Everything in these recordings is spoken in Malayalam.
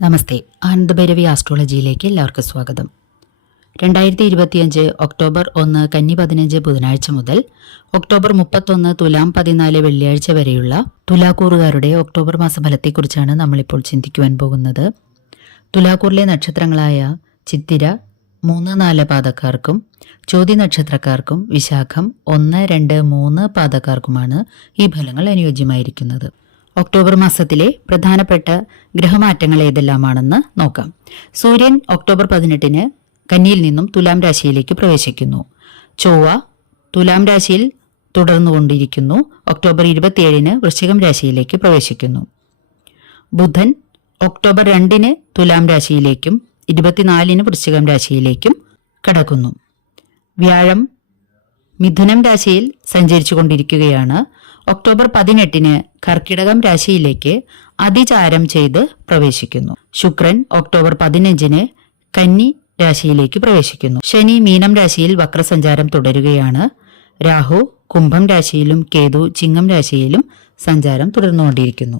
നമസ്തേ. ആനന്ദഭൈരവി ആസ്ട്രോളജിയിലേക്ക് എല്ലാവർക്കും സ്വാഗതം. രണ്ടായിരത്തി ഇരുപത്തിയഞ്ച് ഒക്ടോബർ ഒന്ന് കന്നി പതിനഞ്ച് ബുധനാഴ്ച മുതൽ ഒക്ടോബർ മുപ്പത്തൊന്ന് തുലാം പതിനാല് വെള്ളിയാഴ്ച വരെയുള്ള തുലാക്കൂറുകാരുടെ ഒക്ടോബർ മാസഫലത്തെക്കുറിച്ചാണ് നമ്മളിപ്പോൾ ചിന്തിക്കുവാൻ പോകുന്നത്. തുലാക്കൂറിലെ നക്ഷത്രങ്ങളായ ചിത്തിര മൂന്ന് നാല് പാതക്കാർക്കും ചോതി നക്ഷത്രക്കാർക്കും വിശാഖം ഒന്ന് രണ്ട് മൂന്ന് പാതക്കാർക്കുമാണ് ഈ ഫലങ്ങൾ അനുയോജ്യമായിരിക്കുന്നത്. ഒക്ടോബർ മാസത്തിലെ പ്രധാനപ്പെട്ട ഗ്രഹമാറ്റങ്ങൾ ഏതെല്ലാമാണെന്ന് നോക്കാം. സൂര്യൻ ഒക്ടോബർ പതിനെട്ടിന് കന്നിയിൽ നിന്നും തുലാം രാശിയിലേക്ക് പ്രവേശിക്കുന്നു. ചൊവ്വ തുലാം രാശിയിൽ തുടർന്നുകൊണ്ടിരിക്കുന്നു. ഒക്ടോബർ ഇരുപത്തിയേഴിന് വൃശ്ചികം രാശിയിലേക്ക് പ്രവേശിക്കുന്നു. ബുധൻ ഒക്ടോബർ രണ്ടിന് തുലാം രാശിയിലേക്കും ഇരുപത്തിനാലിന് വൃശ്ചികം രാശിയിലേക്കും കടക്കുന്നു. വ്യാഴം മിഥുനം രാശിയിൽ സഞ്ചരിച്ചു കൊണ്ടിരിക്കുകയാണ് ഒക്ടോബർ പതിനെട്ടിന് കർക്കിടകം രാശിയിലേക്ക് അതിചാരം ചെയ്ത് പ്രവേശിക്കുന്നു. ശുക്രൻ ഒക്ടോബർ പതിനഞ്ചിന് കന്നി രാശിയിലേക്ക് പ്രവേശിക്കുന്നു. ശനി മീനം രാശിയിൽ വക്രസഞ്ചാരം തുടരുകയാണ്. രാഹു കുംഭം രാശിയിലും കേതു ചിങ്ങം രാശിയിലും സഞ്ചാരം തുടർന്നുകൊണ്ടിരിക്കുന്നു.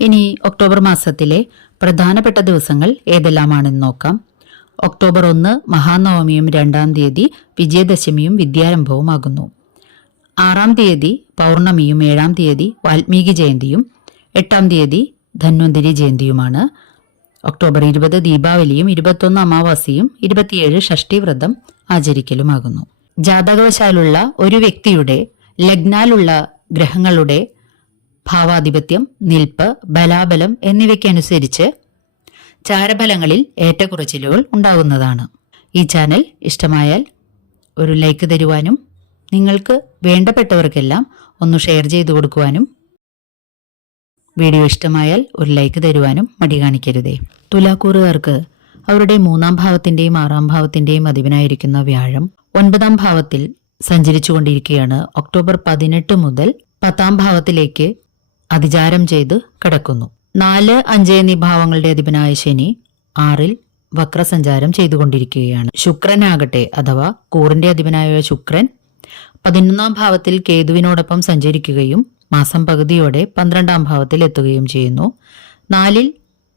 ഇനി ഒക്ടോബർ മാസത്തിലെ പ്രധാനപ്പെട്ട ദിവസങ്ങൾ ഏതെല്ലാമാണെന്ന് നോക്കാം. ഒക്ടോബർ ഒന്ന് മഹാനവമിയും രണ്ടാം തീയതി വിജയദശമിയും വിദ്യാരംഭവുമാകുന്നു. ആറാം തീയതി പൗർണമിയും ഏഴാം തീയതി വാൽമീകി ജയന്തിയും എട്ടാം തീയതി ധന്വന്തിരി ജയന്തിയുമാണ്. ഒക്ടോബർ ഇരുപത് ദീപാവലിയും ഇരുപത്തൊന്ന് അമാവാസിയും ഇരുപത്തിയേഴ് ഷഷ്ടിവ്രതം ആചരിക്കലുമാകുന്നു. ജാതകവശാലുള്ള ഒരു വ്യക്തിയുടെ ലഗ്നാലുള്ള ഗ്രഹങ്ങളുടെ ഭാവാധിപത്യം നിൽപ്പ് ബലാബലം എന്നിവയ്ക്കനുസരിച്ച് ചാരഫലങ്ങളിൽ ഏറ്റക്കുറച്ചിലുകൾ ഉണ്ടാകുന്നതാണ്. ഈ ചാനൽ ഇഷ്ടമായാൽ ഒരു ലൈക്ക് തരുവാനും നിങ്ങൾക്ക് വേണ്ടപ്പെട്ടവർക്കെല്ലാം ഒന്ന് ഷെയർ ചെയ്തു കൊടുക്കുവാനും വീഡിയോ ഇഷ്ടമായാൽ ഒരു ലൈക്ക് തരുവാനും മടി കാണിക്കരുതേ. തുലാക്കൂറുകാർക്ക് അവരുടെ മൂന്നാം ഭാവത്തിന്റെയും ആറാം ഭാവത്തിന്റെയും അധിപനായിരിക്കുന്ന വ്യാഴം ഒൻപതാം ഭാവത്തിൽ സഞ്ചരിച്ചുകൊണ്ടിരിക്കുകയാണ്. ഒക്ടോബർ പതിനെട്ട് മുതൽ പത്താം ഭാവത്തിലേക്ക് അതിചാരം ചെയ്ത് കിടക്കുന്നു. നാല് അഞ്ച് എന്നീ ഭാവങ്ങളുടെ അധിപനായ ശനി ആറിൽ വക്രസഞ്ചാരം ചെയ്തുകൊണ്ടിരിക്കുകയാണ്. ശുക്രനാകട്ടെ അഥവാ കൂറിന്റെ അധിപനായ ശുക്രൻ പതിനൊന്നാം ഭാവത്തിൽ കേതുവിനോടൊപ്പം സഞ്ചരിക്കുകയും മാസം പകുതിയോടെ പന്ത്രണ്ടാം ഭാവത്തിൽ എത്തുകയും ചെയ്യുന്നു. നാലിൽ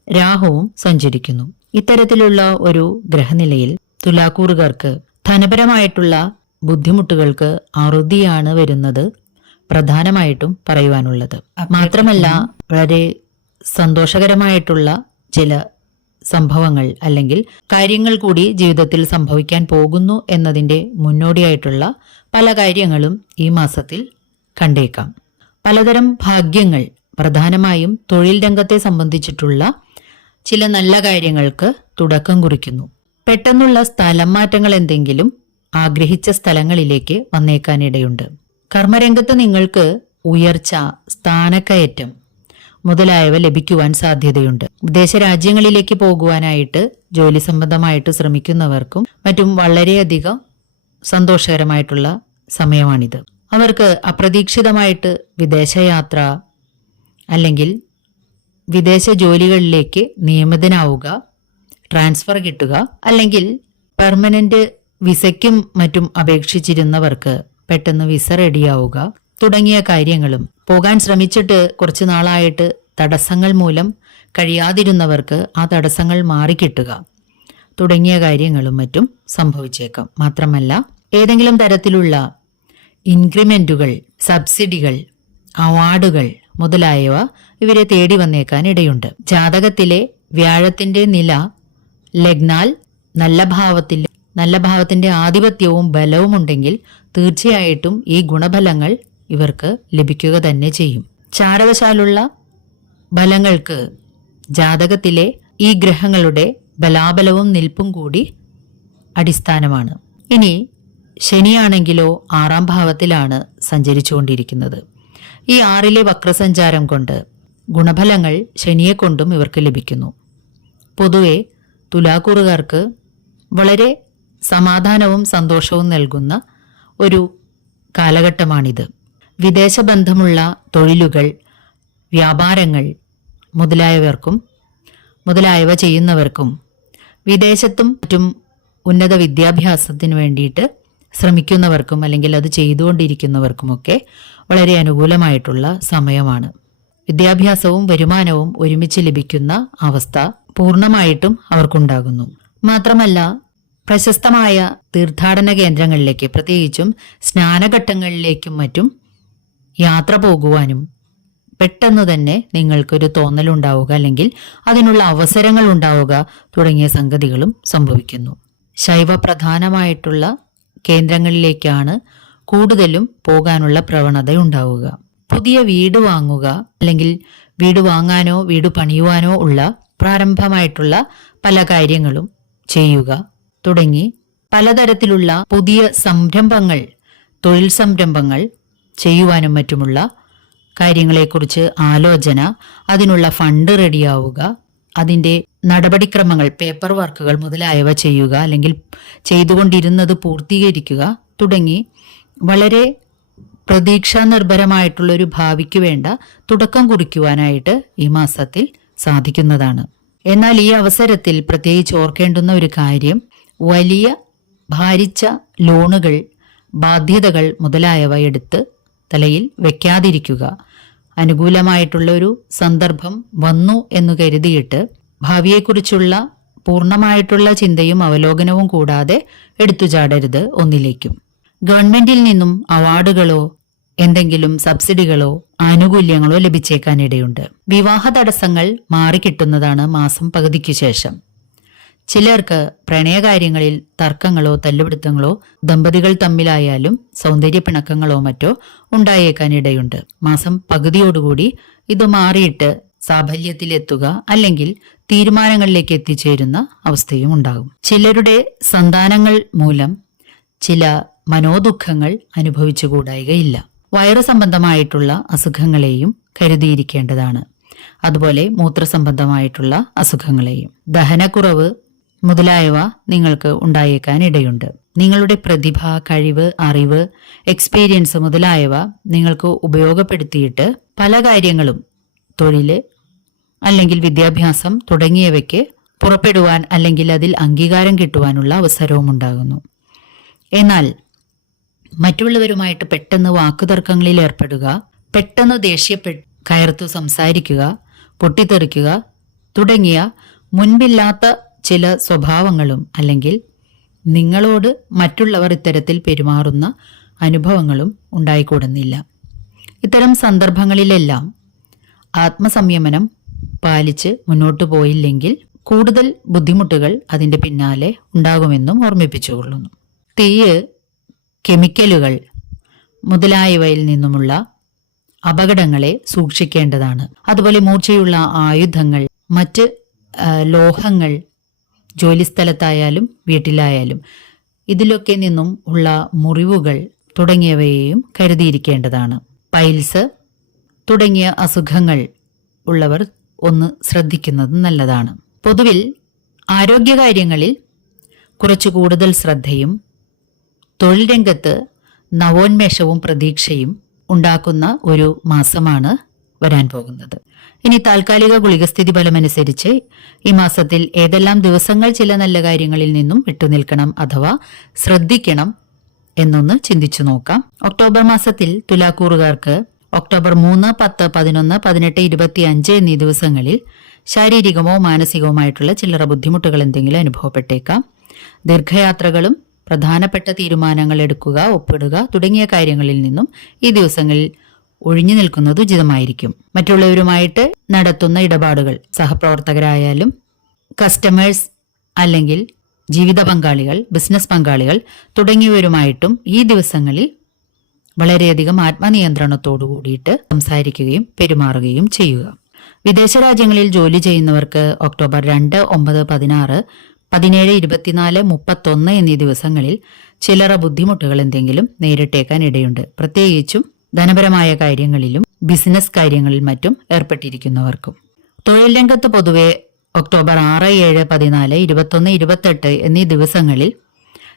രാഹുവും സഞ്ചരിക്കുന്നു. ഇത്തരത്തിലുള്ള ഒരു ഗ്രഹനിലയിൽ തുലാക്കൂറുകാർക്ക് ധനപരമായിട്ടുള്ള ബുദ്ധിമുട്ടുകൾക്ക് അറുതിയാണ് വരുന്നത് പ്രധാനമായിട്ടും പറയുവാനുള്ളത്. മാത്രമല്ല വളരെ സന്തോഷകരമായിട്ടുള്ള ചില സംഭവങ്ങൾ അല്ലെങ്കിൽ കാര്യങ്ങൾ കൂടി ജീവിതത്തിൽ സംഭവിക്കാൻ പോകുന്നു എന്നതിന്റെ മുന്നോടിയായിട്ടുള്ള പല കാര്യങ്ങളും ഈ മാസത്തിൽ കണ്ടേക്കാം. പലതരം ഭാഗ്യങ്ങൾ പ്രധാനമായും തൊഴിൽ രംഗത്തെ സംബന്ധിച്ചിട്ടുള്ള ചില നല്ല കാര്യങ്ങൾക്ക് തുടക്കം കുറിക്കുന്നു. പെട്ടെന്നുള്ള സ്ഥലം മാറ്റങ്ങൾ എന്തെങ്കിലും ആഗ്രഹിച്ച സ്ഥലങ്ങളിലേക്ക് വന്നേക്കാനിടയുണ്ട്. കർമ്മരംഗത്ത് നിങ്ങൾക്ക് ഉയർച്ച സ്ഥാനക്കയറ്റം മുതലായവ ലഭിക്കുവാൻ സാധ്യതയുണ്ട്. വിദേശ രാജ്യങ്ങളിലേക്ക് പോകുവാനായിട്ട് ജോലി സംബന്ധമായിട്ട് ശ്രമിക്കുന്നവർക്കും മറ്റും വളരെയധികം സന്തോഷകരമായിട്ടുള്ള സമയമാണിത്. അവർക്ക് അപ്രതീക്ഷിതമായിട്ട് വിദേശയാത്ര അല്ലെങ്കിൽ വിദേശ ജോലികളിലേക്ക് നിയമിതനാവുക ട്രാൻസ്ഫർ കിട്ടുക അല്ലെങ്കിൽ പെർമനന്റ് വിസയ്ക്കും മറ്റും അപേക്ഷിച്ചിരുന്നവർക്ക് പെട്ടെന്ന് വിസ റെഡിയാവുക തുടങ്ങിയ കാര്യങ്ങളും പോകാൻ ശ്രമിച്ചിട്ട് കുറച്ചു നാളായിട്ട് തടസ്സങ്ങൾ മൂലം കഴിയാതിരുന്നവർക്ക് ആ തടസ്സങ്ങൾ മാറിക്കിട്ടുക. തുടങ്ങിയ കാര്യങ്ങളും മറ്റും സംഭവിച്ചേക്കാം. മാത്രമല്ല ഏതെങ്കിലും തരത്തിലുള്ള ഇൻക്രിമെന്റുകൾ സബ്സിഡികൾ അവാർഡുകൾ മുതലായവ ഇവരെ തേടി വന്നേക്കാൻ ഇടയുണ്ട്. ജാതകത്തിലെ വ്യാഴത്തിന്റെ നില ലഗ്നാൽ നല്ല ഭാവത്തിൽ നല്ല ഭാവത്തിന്റെ ആധിപത്യവും ബലവും ഉണ്ടെങ്കിൽ തീർച്ചയായിട്ടും ഈ ഗുണഫലങ്ങൾ ഇവർക്ക് ലഭിക്കുക തന്നെ ചെയ്യും. ചാരവശാലുള്ള ബലങ്ങൾക്ക് ജാതകത്തിലെ ഈ ഗ്രഹങ്ങളുടെ ബലാബലവും നിൽപ്പും കൂടി അടിസ്ഥാനമാണ്. ഇനി ശനിയാണെങ്കിലോ ആറാം ഭാവത്തിലാണ് സഞ്ചരിച്ചുകൊണ്ടിരിക്കുന്നത്. ഈ ആറിലെ വക്രസഞ്ചാരം കൊണ്ട് ഗുണഫലങ്ങൾ ശനിയെക്കൊണ്ടും ഇവർക്ക് ലഭിക്കുന്നു. പൊതുവെ തുലാക്കൂറുകാർക്ക് വളരെ സമാധാനവും സന്തോഷവും നൽകുന്ന ഒരു കാലഘട്ടമാണിത്. വിദേശബന്ധമുള്ള തൊഴിലുകൾ വ്യാപാരങ്ങൾ മുതലായവർക്കും മുതലായവ ചെയ്യുന്നവർക്കും വിദേശത്തും മറ്റും ഉന്നത വിദ്യാഭ്യാസത്തിന് വേണ്ടിയിട്ട് ശ്രമിക്കുന്നവർക്കും അല്ലെങ്കിൽ അത് ചെയ്തുകൊണ്ടിരിക്കുന്നവർക്കുമൊക്കെ വളരെ അനുകൂലമായിട്ടുള്ള സമയമാണ്. വിദ്യാഭ്യാസവും വരുമാനവും ഒരുമിച്ച് ലഭിക്കുന്ന അവസ്ഥ പൂർണമായിട്ടും അവർക്കുണ്ടാകുന്നു. മാത്രമല്ല പ്രശസ്തമായ തീർത്ഥാടന കേന്ദ്രങ്ങളിലേക്ക് പ്രത്യേകിച്ചും സ്നാനഘട്ടങ്ങളിലേക്കും മറ്റും യാത്ര പോകുവാനും പെട്ടെന്ന് തന്നെ നിങ്ങൾക്കൊരു തോന്നലുണ്ടാവുക അല്ലെങ്കിൽ അതിനുള്ള അവസരങ്ങൾ ഉണ്ടാവുക തുടങ്ങിയ സംഗതികളും സംഭവിക്കുന്നു. ശൈവ പ്രധാനമായിട്ടുള്ള കേന്ദ്രങ്ങളിലേക്കാണ് കൂടുതലും പോകാനുള്ള പ്രവണത ഉണ്ടാവുക പുതിയ വീട് വാങ്ങുക അല്ലെങ്കിൽ വീട് വാങ്ങാനോ വീട് പണിയുവാനോ ഉള്ള പ്രാരംഭമായിട്ടുള്ള പല കാര്യങ്ങളും ചെയ്യുക തുടങ്ങി പലതരത്തിലുള്ള പുതിയ സംരംഭങ്ങൾ തൊഴിൽ സംരംഭങ്ങൾ ചെയ്യുവാനും മറ്റുമുള്ള കാര്യങ്ങളെക്കുറിച്ച് ആലോചന അതിനുള്ള ഫണ്ട് റെഡിയാവുക അതിന്റെ നടപടിക്രമങ്ങൾ പേപ്പർ വർക്കുകൾ മുതലായവ ചെയ്യുക അല്ലെങ്കിൽ ചെയ്തുകൊണ്ടിരുന്നത് പൂർത്തീകരിക്കുക തുടങ്ങി വളരെ പ്രതീക്ഷാ നിർഭരമായിട്ടുള്ളൊരു ഭാവിക്ക് വേണ്ട തുടക്കം കുറിക്കുവാനായിട്ട് ഈ മാസത്തിൽ സാധിക്കുന്നതാണ്. എന്നാൽ ഈ അവസരത്തിൽ പ്രത്യേകിച്ച് ഓർക്കേണ്ടുന്ന ഒരു കാര്യം വലിയ ഭാരിച്ച ലോണുകൾ ബാധ്യതകൾ മുതലായവ എടുത്ത് തലയിൽ വെക്കാതിരിക്കുക. അനുകൂലമായിട്ടുള്ള ഒരു സന്ദർഭം വന്നു എന്ന് കരുതിയിട്ട് ഭാവിയെക്കുറിച്ചുള്ള പൂർണമായിട്ടുള്ള ചിന്തയും അവലോകനവും കൂടാതെ എടുത്തുചാടരുത് ഒന്നിലേക്കും. ഗവൺമെന്റിൽ നിന്നും അവാർഡുകളോ എന്തെങ്കിലും സബ്സിഡികളോ ആനുകൂല്യങ്ങളോ ലഭിച്ചേക്കാനിടയുണ്ട്. വിവാഹ തടസ്സങ്ങൾ മാറിക്കിട്ടുന്നതാണ് മാസം പകുതിക്കു ശേഷം. ചിലർക്ക് പ്രണയകാര്യങ്ങളിൽ തർക്കങ്ങളോ തല്ലുപിടുത്തങ്ങളോ ദമ്പതികൾ തമ്മിലായാലും സൗന്ദര്യ പിണക്കങ്ങളോ മറ്റോ ഉണ്ടായേക്കാനിടയുണ്ട്. മാസം പകുതിയോടുകൂടി ഇത് മാറിയിട്ട് സാഫല്യത്തിലെത്തുക അല്ലെങ്കിൽ തീരുമാനങ്ങളിലേക്ക് എത്തിച്ചേരുന്ന അവസ്ഥയും ഉണ്ടാകും. ചിലരുടെ സന്താനങ്ങൾ മൂലം ചില മനോദുഃഖങ്ങൾ അനുഭവിച്ചുകൂടായികയില്ല. വയറു സംബന്ധമായിട്ടുള്ള അസുഖങ്ങളെയും കരുതിയിരിക്കേണ്ടതാണ്. അതുപോലെ മൂത്രസംബന്ധമായിട്ടുള്ള അസുഖങ്ങളെയും. ദഹനക്കുറവ് മുതലായവ നിങ്ങൾക്ക് ഉണ്ടായേക്കാൻ ഇടയുണ്ട് നിങ്ങളുടെ പ്രതിഭ കഴിവ് അറിവ് എക്സ്പീരിയൻസ് മുതലായവ നിങ്ങൾക്ക് ഉപയോഗപ്പെടുത്തിയിട്ട് പല കാര്യങ്ങളും തൊഴിൽ അല്ലെങ്കിൽ വിദ്യാഭ്യാസം തുടങ്ങിയവയ്ക്ക് പുറപ്പെടുവാൻ അല്ലെങ്കിൽ അതിൽ അംഗീകാരം കിട്ടുവാനുള്ള അവസരവും ഉണ്ടാകുന്നു എന്നാൽ മറ്റുള്ളവരുമായിട്ട് പെട്ടെന്ന് വാക്കുതർക്കങ്ങളിൽ ഏർപ്പെടുക പെട്ടെന്ന് ദേഷ്യപ്പെ കയർത്തു സംസാരിക്കുക പൊട്ടിത്തെറിക്കുക തുടങ്ങിയ മുൻപില്ലാത്ത ചില സ്വഭാവങ്ങളും അല്ലെങ്കിൽ നിങ്ങളോട് മറ്റുള്ളവർ ഇത്തരത്തിൽ പെരുമാറുന്ന അനുഭവങ്ങളും ഉണ്ടായിക്കൂടുന്നില്ല. ഇത്തരം സന്ദർഭങ്ങളിലെല്ലാം ആത്മസംയമനം പാലിച്ച് മുന്നോട്ടു പോയില്ലെങ്കിൽ കൂടുതൽ ബുദ്ധിമുട്ടുകൾ അതിന്റെ പിന്നാലെ ഉണ്ടാകുമെന്നും ഓർമ്മിപ്പിച്ചുകൊള്ളുന്നു. തീയ് കെമിക്കലുകൾ മുതലായവയിൽ നിന്നുമുള്ള അപകടങ്ങളെ സൂക്ഷിക്കേണ്ടതാണ്. അതുപോലെ മൂർച്ചയുള്ള ആയുധങ്ങൾ മറ്റ് ലോഹങ്ങൾ ജോലിസ്ഥലത്തായാലും വീട്ടിലായാലും ഇതിലൊക്കെ നിന്നും ഉള്ള മുറിവുകൾ തുടങ്ങിയവയെയും കരുതിയിരിക്കേണ്ടതാണ്. പൈൽസ് തുടങ്ങിയ അസുഖങ്ങൾ ഉള്ളവർ ഒന്ന് ശ്രദ്ധിക്കുന്നത് നല്ലതാണ്. പൊതുവിൽ ആരോഗ്യകാര്യങ്ങളിൽ കുറച്ചു കൂടുതൽ ശ്രദ്ധയും തൊഴിൽ രംഗത്ത് നവോന്മേഷവും പ്രതീക്ഷയും ഉണ്ടാക്കുന്ന ഒരു മാസമാണ് വരാൻ പോകുന്നത്. ഇനി താൽക്കാലിക ഗുളികസ്ഥിതി ഫലമനുസരിച്ച് ഈ മാസത്തിൽ ഏതെല്ലാം ദിവസങ്ങൾ ചില നല്ല കാര്യങ്ങളിൽ നിന്നും വിട്ടുനിൽക്കണം അഥവാ ശ്രദ്ധിക്കണം എന്നൊന്ന് ചിന്തിച്ചു നോക്കാം. ഒക്ടോബർ മാസത്തിൽ തുലാക്കൂറുകാർക്ക് ഒക്ടോബർ മൂന്ന് പത്ത് പതിനൊന്ന് പതിനെട്ട് ഇരുപത്തി അഞ്ച് എന്നീ ദിവസങ്ങളിൽ ശാരീരികമോ മാനസികവുമായിട്ടുള്ള ചില്ലറ ബുദ്ധിമുട്ടുകൾ എന്തെങ്കിലും അനുഭവപ്പെട്ടേക്കാം. ദീർഘയാത്രകളും പ്രധാനപ്പെട്ട തീരുമാനങ്ങൾ എടുക്കുക ഒപ്പിടുക തുടങ്ങിയ കാര്യങ്ങളിൽ നിന്നും ഈ ദിവസങ്ങളിൽ ഒഴിഞ്ഞു നിൽക്കുന്നത് ഉചിതമായിരിക്കും. മറ്റുള്ളവരുമായിട്ട് നടത്തുന്ന ഇടപാടുകൾ സഹപ്രവർത്തകരായാലും കസ്റ്റമേഴ്സ് അല്ലെങ്കിൽ ജീവിത പങ്കാളികൾ ബിസിനസ് പങ്കാളികൾ തുടങ്ങിയവരുമായിട്ടും ഈ ദിവസങ്ങളിൽ വളരെയധികം ആത്മനിയന്ത്രണത്തോടു കൂടിയിട്ട് സംസാരിക്കുകയും പെരുമാറുകയും ചെയ്യുക. വിദേശ രാജ്യങ്ങളിൽ ജോലി ചെയ്യുന്നവർക്ക് ഒക്ടോബർ രണ്ട് ഒമ്പത് പതിനാറ് പതിനേഴ് ഇരുപത്തിനാല് മുപ്പത്തൊന്ന് എന്നീ ദിവസങ്ങളിൽ ചില്ലറ ബുദ്ധിമുട്ടുകൾ എന്തെങ്കിലും നേരിട്ടേക്കാൻ ഇടയുണ്ട്. പ്രത്യേകിച്ചും ധനപരമായ കാര്യങ്ങളിലും ബിസിനസ് കാര്യങ്ങളിൽ മറ്റും ഏർപ്പെട്ടിരിക്കുന്നവർക്കും. തൊഴിൽ രംഗത്ത് പൊതുവെ ഒക്ടോബർ ആറ് ഏഴ് പതിനാല് ഇരുപത്തൊന്ന് ഇരുപത്തെട്ട് എന്നീ ദിവസങ്ങളിൽ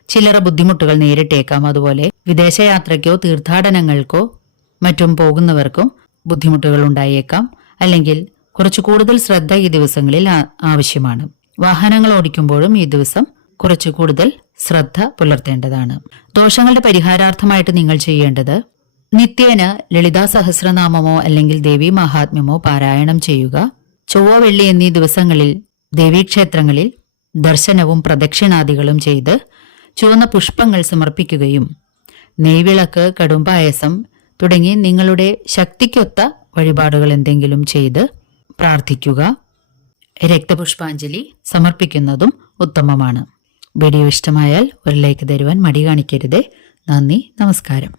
ചില്ലറ ബുദ്ധിമുട്ടുകൾ നേരിട്ടേക്കാം. അതുപോലെ വിദേശയാത്രയ്ക്കോ തീർത്ഥാടനങ്ങൾക്കോ മറ്റും പോകുന്നവർക്കും ബുദ്ധിമുട്ടുകൾ ഉണ്ടായേക്കാം. അല്ലെങ്കിൽ കുറച്ചു കൂടുതൽ ശ്രദ്ധ ഈ ദിവസങ്ങളിൽ ആവശ്യമാണ്. വാഹനങ്ങൾ ഓടിക്കുമ്പോഴും ഈ ദിവസം കുറച്ചു കൂടുതൽ ശ്രദ്ധ പുലർത്തേണ്ടതാണ്. ദോഷങ്ങളുടെ പരിഹാരാർത്ഥമായിട്ട് നിങ്ങൾ ചെയ്യേണ്ടത് നിത്യേന ലളിതാ സഹസ്രനാമമോ അല്ലെങ്കിൽ ദേവി മഹാത്മ്യമോ പാരായണം ചെയ്യുക. ചൊവ്വ വെള്ളി എന്നീ ദിവസങ്ങളിൽ ദേവീക്ഷേത്രങ്ങളിൽ ദർശനവും പ്രദക്ഷിണാദികളും ചെയ്ത് ചുവന്ന പുഷ്പങ്ങൾ സമർപ്പിക്കുകയും നെയ്വിളക്ക് കടുംപായസം തുടങ്ങി നിങ്ങളുടെ ശക്തിക്കൊത്ത വഴിപാടുകൾ എന്തെങ്കിലും ചെയ്ത് പ്രാർത്ഥിക്കുക. രക്തപുഷ്പാഞ്ജലി സമർപ്പിക്കുന്നതും ഉത്തമമാണ്. വീഡിയോ ഇഷ്ടമായാൽ ഒരു ലൈക്ക് തരുവാൻ മടി കാണിക്കരുത്. നന്ദി നമസ്കാരം.